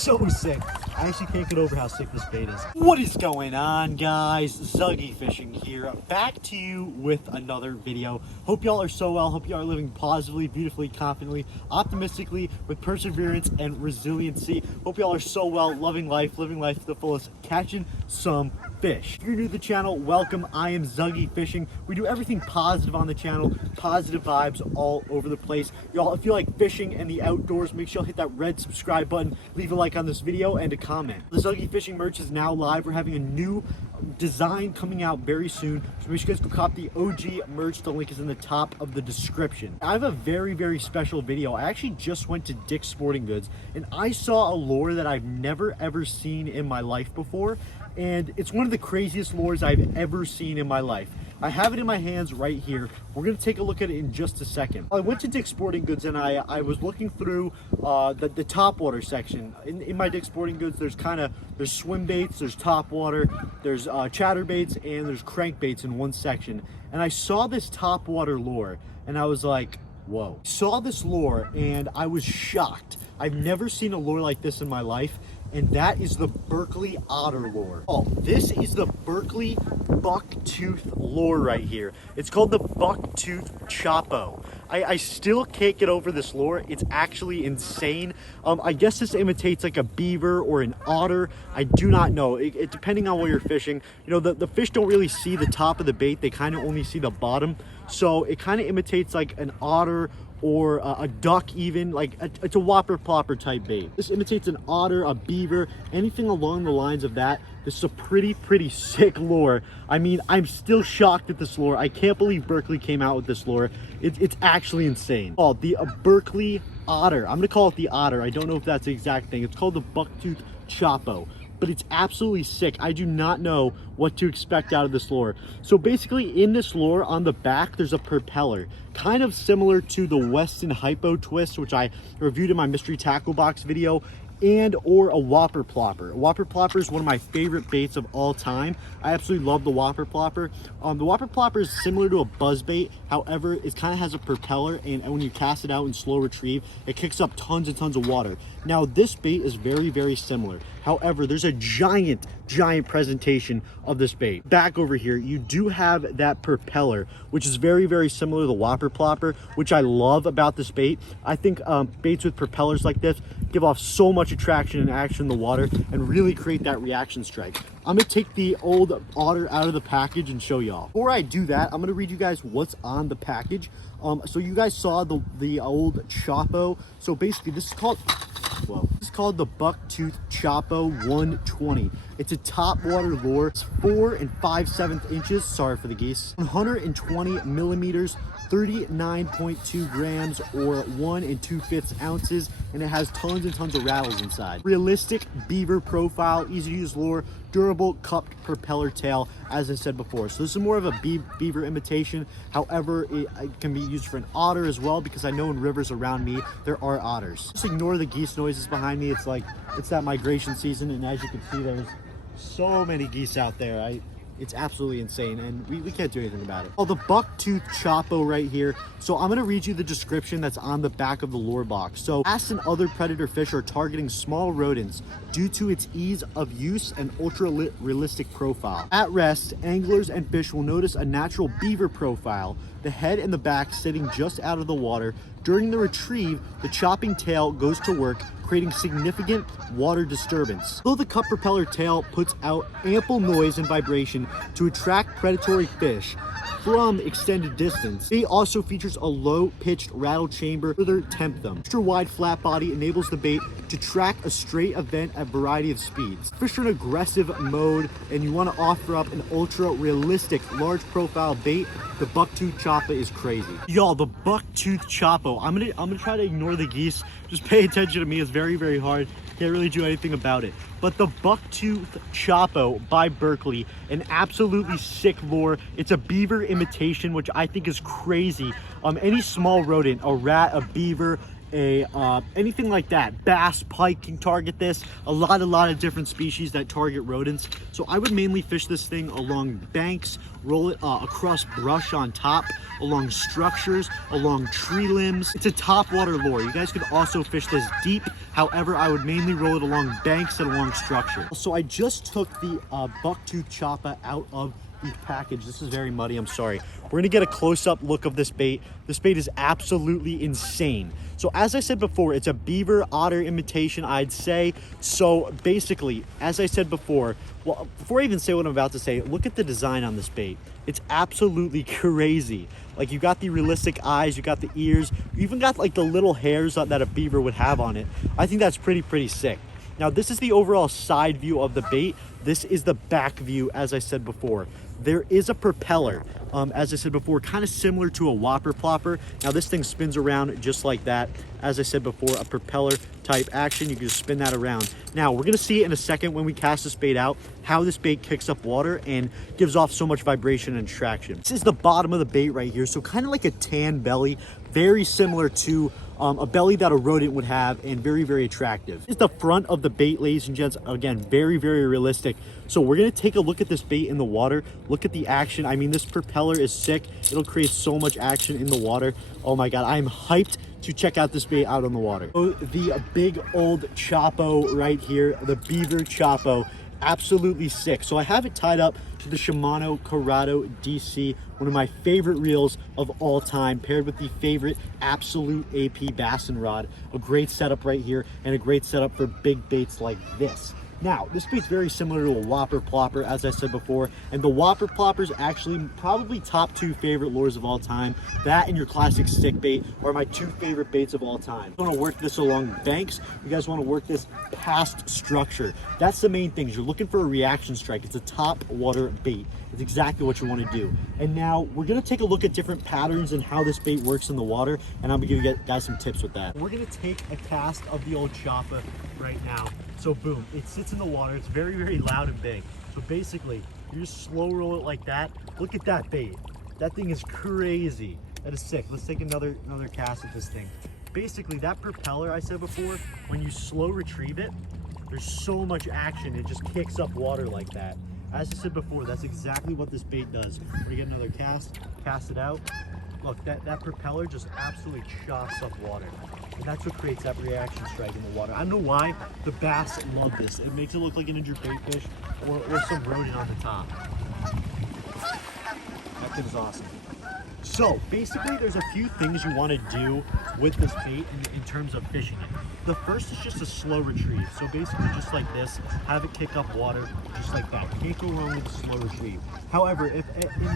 so sick. I actually can't get over how sick this bait is. What is going on, guys? Zuggy Fishing here, back to you with another video. Hope y'all are so well. Hope y'all are living positively, beautifully, confidently, optimistically, with perseverance and resiliency. Hope y'all are so well, loving life to the fullest, catching some fish. If you're new to the channel, welcome. I am Zuggy Fishing. We do everything positive on the channel, positive vibes all over the place. Y'all, if you like fishing and the outdoors, make sure you hit that red subscribe button, leave a like on this video, and a comment. The Zuggy Fishing merch is now live. We're having a new design coming out very soon, so make sure you guys go cop the OG merch. The link is in the top of the description. I have a very special video. I actually just went to Dick's Sporting Goods and I saw a lure that I've never ever seen in my life before, and it's one of the craziest lures I've ever seen in my life. I have it in my hands right here. We're gonna take a look at it in just a second. I went to Dick's Sporting Goods and I was looking through the top water section. In my Dick's Sporting Goods, there's swim baits, there's top water, there's chatterbaits, and there's crankbaits in one section. And I saw this top water lure and I was like, whoa. Saw this lure and I was shocked. I've never seen a lure like this in my life, and that is the BERKLEY otter lure. Oh, this is the BERKLEY Bucktooth lure right here. It's called the Bucktooth Choppo. I still can't get over this lure. It's actually insane. I guess this imitates like a beaver or an otter. I do not know. It depending on where you're fishing. You know, the fish don't really see the top of the bait. They kind of only see the bottom. So it kind of imitates like an otter or a duck even. Like it's a whopper plopper type bait. This imitates an otter, a beaver, anything along the lines of that. This is a pretty sick lure. I mean, I'm still shocked at this lure. I can't believe BERKLEY came out with this lure. It's actually insane. Oh, the BERKLEY otter. I'm gonna call it the otter. I don't know if that's the exact thing. It's called the Bucktooth Choppo, but it's absolutely sick. I do not know what to expect out of this lure. So basically in this lure on the back, there's a propeller, kind of similar to the Weston Hypo Twist, which I reviewed in my mystery tackle box video, and or a whopper plopper. A whopper plopper is one of my favorite baits of all time. I absolutely love the whopper plopper. The whopper plopper is similar to a buzz bait. However, it kind of has a propeller, and when you cast it out in slow retrieve, it kicks up tons and tons of water. Now this bait is very similar. However, there's a giant presentation of this bait. Back over here, you do have that propeller, which is very similar to the whopper plopper, which I love about this bait. I think baits with propellers like this give off so much attraction and action in the water and really create that reaction strike. I'm gonna take the old otter out of the package and show y'all. Before I do that, I'm gonna read you guys what's on the package. So you guys saw the old Choppo. So basically this is called, well, this is called the Bucktooth Choppo 120. It's a top water lure. It's 4 5/7 inches. Sorry for the geese. 120 millimeters, 39.2 grams, or 1 2/5 ounces, and it has tons and tons of rattles inside. Realistic beaver profile, easy to use lure, durable cupped propeller tail, as I said before. So this is more of a beaver imitation. However, it can be used for an otter as well, because I know in rivers around me there are otters. Just ignore the geese noises behind me. It's that migration season, and as you can see, there's so many geese out there. It's absolutely insane, and we can't do anything about it. Oh, the Bucktooth Choppo right here. So I'm gonna read you the description that's on the back of the lure box. So, bass and other predator fish are targeting small rodents due to its ease of use and ultra-realistic profile. At rest, anglers and fish will notice a natural beaver profile, the head and the back sitting just out of the water. During the retrieve, the chopping tail goes to work, creating significant water disturbance. Although the cup propeller tail puts out ample noise and vibration to attract predatory fish from extended distance, it also features a low-pitched rattle chamber to further tempt them. Extra wide flat body enables the bait to track a straight event at a variety of speeds. Fish are in aggressive mode and you want to offer up an ultra-realistic large profile bait, the Bucktooth Choppo is crazy. Y'all, the Bucktooth Choppo. I'm gonna try to ignore the geese. Just pay attention to me. It's very hard. Can't really do anything about it. But the Bucktooth Choppo by BERKLEY, an absolutely sick lure. It's a beaver imitation, which I think is crazy. Any small rodent, a rat, a beaver, anything like that. Bass, pike can target this. A lot of different species that target rodents. So I would mainly fish this thing along banks, roll it across brush on top, along structures, along tree limbs. It's a top water lure. You guys could also fish this deep. However, I would mainly roll it along banks and along structure. So I just took the Bucktooth Choppo out of the package. This is very muddy, I'm sorry. We're gonna get a close-up look of this bait. This bait is absolutely insane. So as I said before, it's a beaver otter imitation, I'd say. So basically, as I said before, well, before I even say what I'm about to say, look at the design on this bait. It's absolutely crazy. Like, you got the realistic eyes, you got the ears, you even got like the little hairs that a beaver would have on it. I think that's pretty sick. Now, this is the overall side view of the bait. This is the back view, as I said before. There is a propeller, as I said before, kind of similar to a whopper plopper. Now, this thing spins around just like that. As I said before, a propeller type action. You can just spin that around. Now, we're gonna see in a second when we cast this bait out, how this bait kicks up water and gives off so much vibration and traction. This is the bottom of the bait right here. So kind of like a tan belly, very similar to a belly that a rodent would have, and very attractive. This is the front of the bait, ladies and gents. Again, very realistic. So we're gonna take a look at this bait in the water. Look at the action. I mean, this propeller is sick. It'll create so much action in the water. Oh my God, I'm hyped to check out this bait out on the water. So the big old Choppo right here, the Beaver Choppo, absolutely sick. So I have it tied up to the Shimano Corrado DC, one of my favorite reels of all time, paired with the favorite Absolute AP Bassin rod. A great setup right here, and a great setup for big baits like this. Now, this bait's very similar to a whopper plopper, as I said before, and the whopper plopper's actually probably top 2 favorite lures of all time. That and your classic stick bait are my 2 favorite baits of all time. You want to work this along banks. You guys want to work this past structure. That's the main thing. You're looking for a reaction strike. It's a top water bait. It's exactly what you want to do. And now we're going to take a look at different patterns and how this bait works in the water, and I'm going to give you guys some tips with that. We're going to take a cast of the old Choppo right now. So boom, it sits in the water. It's very loud and big. So basically, you just slow roll it like that. Look at that bait. That thing is crazy. That is sick. Let's take another cast of this thing. Basically, that propeller I said before, when you slow retrieve it, there's so much action. It just kicks up water like that. As I said before, that's exactly what this bait does. We're gonna get another cast it out. Look, that propeller just absolutely chops up water. And that's what creates that reaction strike in the water. I don't know why the bass love this. It makes it look like an injured bait fish or some rodent on the top. That thing is awesome. So basically, there's a few things you want to do with this bait in terms of fishing it. The first is just a slow retrieve. So basically, just like this, have it kick up water just like that. You can't go wrong with a slow retrieve. However, in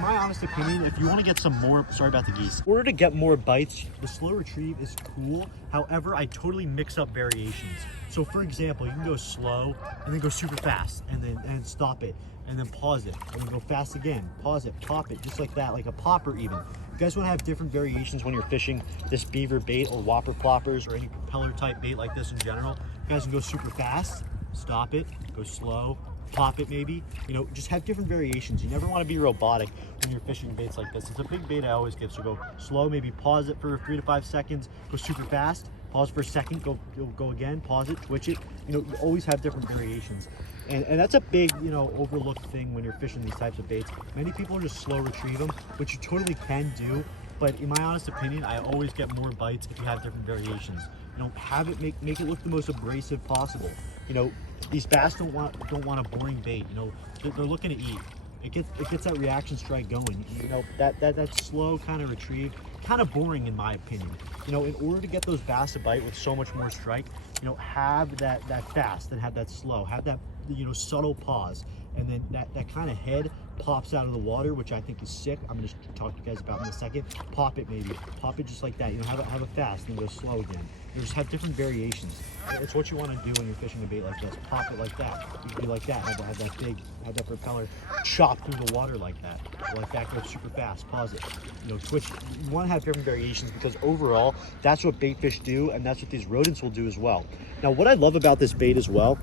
my honest opinion, if you want to get some more, sorry about the geese, in order to get more bites, the slow retrieve is cool. However, I totally mix up variations. So for example, you can go slow and then go super fast and stop it, and then pause it, and then go fast again, pause it, pop it, just like that, like a popper even. You guys want to have different variations when you're fishing this beaver bait or whopper ploppers or any propeller type bait like this in general. You guys can go super fast, stop it, go slow, pop it maybe. You know, just have different variations. You never want to be robotic when you're fishing baits like this. It's a big bait I always give. So go slow, maybe pause it for 3 to 5 seconds, go super fast, pause for a second, go again, pause it, twitch it. You know, you always have different variations. And that's a big, you know, overlooked thing when you're fishing these types of baits. Many people just slow retrieve them, which you totally can do. But in my honest opinion, I always get more bites if you have different variations. You know, have it make it look the most abrasive possible. You know, these bass don't want a boring bait. You know, they're looking to eat. It gets that reaction strike going. You know, that slow kind of retrieve, kind of boring in my opinion. You know, in order to get those bass to bite with so much more strike, you know, have that fast and have that slow, have that, you know, subtle pause, and then that kind of head pops out of the water, which I think is sick. I'm gonna talk to you guys about in a second. Pop it maybe, pop it just like that. You know, have a fast and go slow again. You just have different variations. It's what you want to do when you're fishing a bait like this. Pop it like that. You can do like that. Have that propeller chop through the water like that. Or like that, go super fast. Pause it. You know, twitch. You want to have different variations because overall, that's what bait fish do, and that's what these rodents will do as well. Now, what I love about this bait as well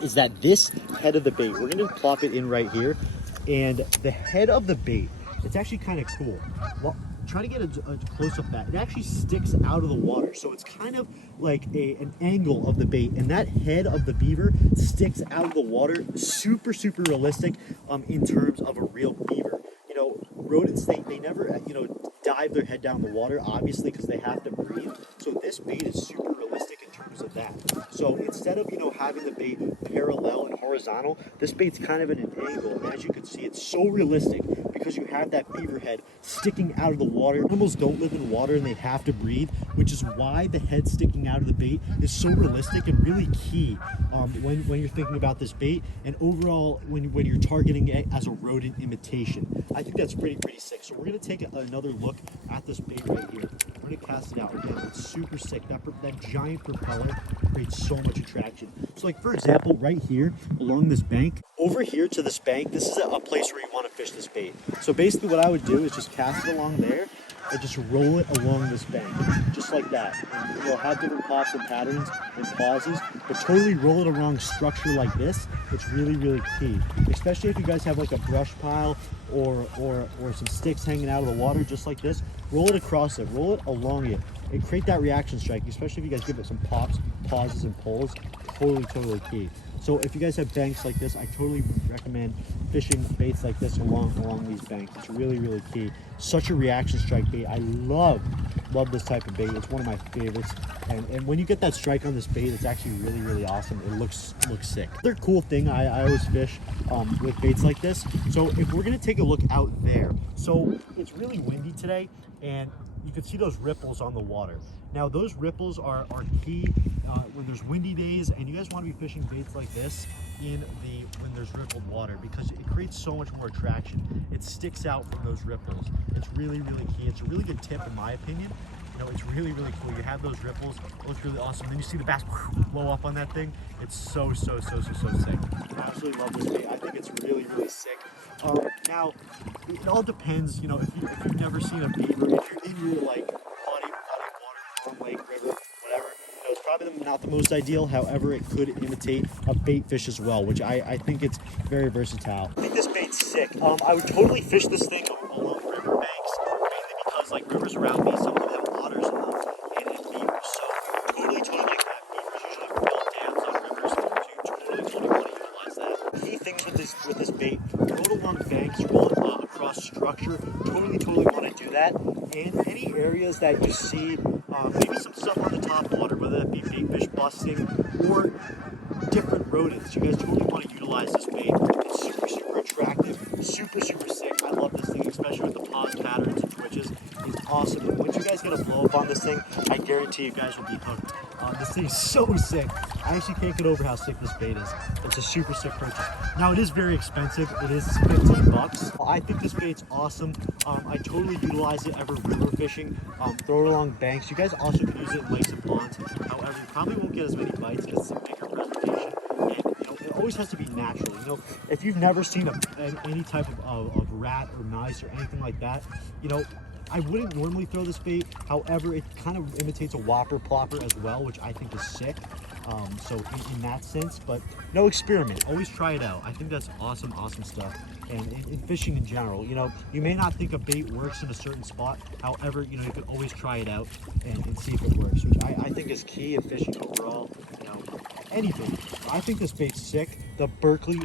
is that this head of the bait, we're going to plop it in right here, and the head of the bait, it's actually kind of cool. Well, try to get a close-up of that. It actually sticks out of the water, so it's kind of like an angle of the bait, and that head of the beaver sticks out of the water. Super realistic in terms of a real beaver. You know, rodents, they never, you know, dive their head down the water, obviously, because they have to breathe. So this bait is super realistic in terms of that. So instead of, you know, having the bait parallel and horizontal, this bait's kind of at an angle. And as you can see, it's so realistic because you have that beaver head sticking out of the water. Animals don't live in water and they have to breathe, which is why the head sticking out of the bait is so realistic and really key when you're thinking about this bait, and overall when you're targeting it as a rodent imitation. I think that's pretty sick. So we're gonna take another look at this bait right here. We're gonna cast it out. Again, it's super sick. That giant propeller creates so much attraction. So like, for example, right here along this bank, over here to this bank, this is a place where you want to fish this bait. So basically what I would do is just cast it along there and just roll it along this bank, just like that. And you'll have different pops and patterns and pauses, but totally roll it along structure like this. It's really key, especially if you guys have like a brush pile or some sticks hanging out of the water, just like this. Roll it across it, roll it along it, and create that reaction strike, especially if you guys give it some pops, pauses, and pulls. Totally key. So if you guys have banks like this, I totally recommend fishing baits like this along these banks. It's really key. Such a reaction strike bait. I love this type of bait. It's one of my favorites. And when you get that strike on this bait, it's actually really awesome. It looks sick. Another cool thing I always fish with baits like this. So if we're gonna take a look out there, so it's really windy today, and you can see those ripples on the water. Now those ripples are key when there's windy days, and you guys want to be fishing baits like this when there's rippled water, because it creates so much more attraction. It sticks out from those ripples. It's really key. It's a really good tip in my opinion. You know, it's really cool. You have those ripples, it looks really awesome. Then you see the bass blow up on that thing. It's so sick. I absolutely love this bait. I think it's really sick. Now, it all depends, you know, if you've never seen a beaver, if you're in your like body of water, lake, river, whatever, you know, it's probably not the most ideal. However, it could imitate a bait fish as well, which I think it's very versatile. I think this bait's sick. I would totally fish this thing along river banks, mainly because like rivers around me, some of them have otters in them and beavers, so totally like that. Beavers usually build dams on rivers, so you totally want to utilize that. Key things with this bait: roll it along banks, roll it across structure. Totally want to do that. And any areas that you see maybe some stuff on the top water, whether that be bait fish busting or different rodents, you guys totally want to utilize this bait. It's super attractive, super sick. I love this thing, especially with the pause patterns and twitches. It's awesome. And once you guys get a blow up on this thing, I guarantee you guys will be hooked. This thing is so sick. I actually can't get over how sick this bait is. It's a super sick purchase. Now it is very expensive. It is 15 bucks. I think this bait's awesome. I totally utilize it ever river fishing. Throw it along banks. You guys also can use it in lakes and ponds. However, you probably won't get as many bites because it's a bigger presentation. And you know, it always has to be natural. You know, if you've never seen any type of rat or mice or anything like that, you know, I wouldn't normally throw this bait. However, it kind of imitates a whopper plopper as well, which I think is sick. So in that sense, but no, experiment. Always try it out. I think that's awesome stuff. And in fishing in general, you know, you may not think a bait works in a certain spot. However, you know, you can always try it out and see if it works, which I think is key in fishing overall. You know, anything. I think this bait's sick. The BERKLEY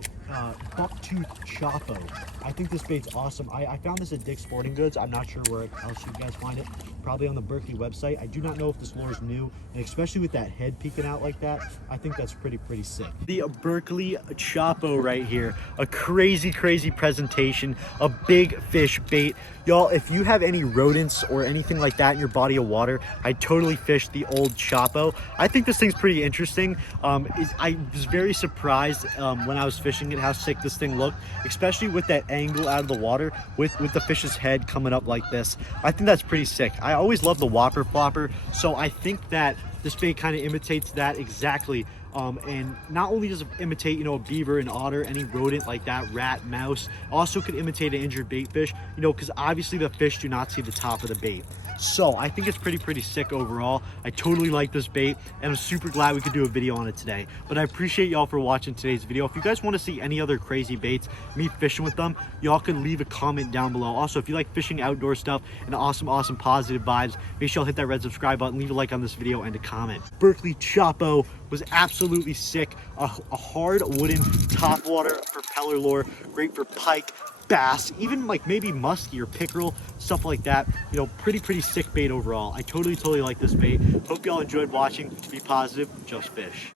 Bucktooth Choppo. I think this bait's awesome. I found this at Dick's Sporting Goods. I'm not sure where else you guys find it. Probably on the BERKLEY website. I do not know if this lure is new, and especially with that head peeking out like that, I think that's pretty sick. The BERKLEY Choppo right here. A crazy presentation. A big fish bait. Y'all, if you have any rodents or anything like that in your body of water, I totally fish the old Choppo. I think this thing's pretty interesting. I was very surprised when I was fishing it how sick this thing looked, especially with that angle out of the water with the fish's head coming up like this. I think that's pretty sick. I always love the whopper flopper, so I think that this bait kind of imitates that exactly. And not only does it imitate, you know, a beaver, an otter, any rodent like that, rat, mouse, also could imitate an injured bait fish, you know, because obviously the fish do not see the top of the bait. So I think it's pretty sick overall. I totally like this bait, and I'm super glad we could do a video on it today. But I appreciate y'all for watching today's video. If you guys want to see any other crazy baits, me fishing with them, y'all can leave a comment down below. Also, if you like fishing outdoor stuff and awesome positive vibes, make sure y'all hit that red subscribe button, leave a like on this video, and a comment. BERKLEY Choppo was absolutely sick. A hard wooden topwater propeller lure, great for pike, bass, even like maybe muskie or pickerel, stuff like that. You know, pretty sick bait overall. I totally like this bait. Hope y'all enjoyed watching. Be positive, just fish.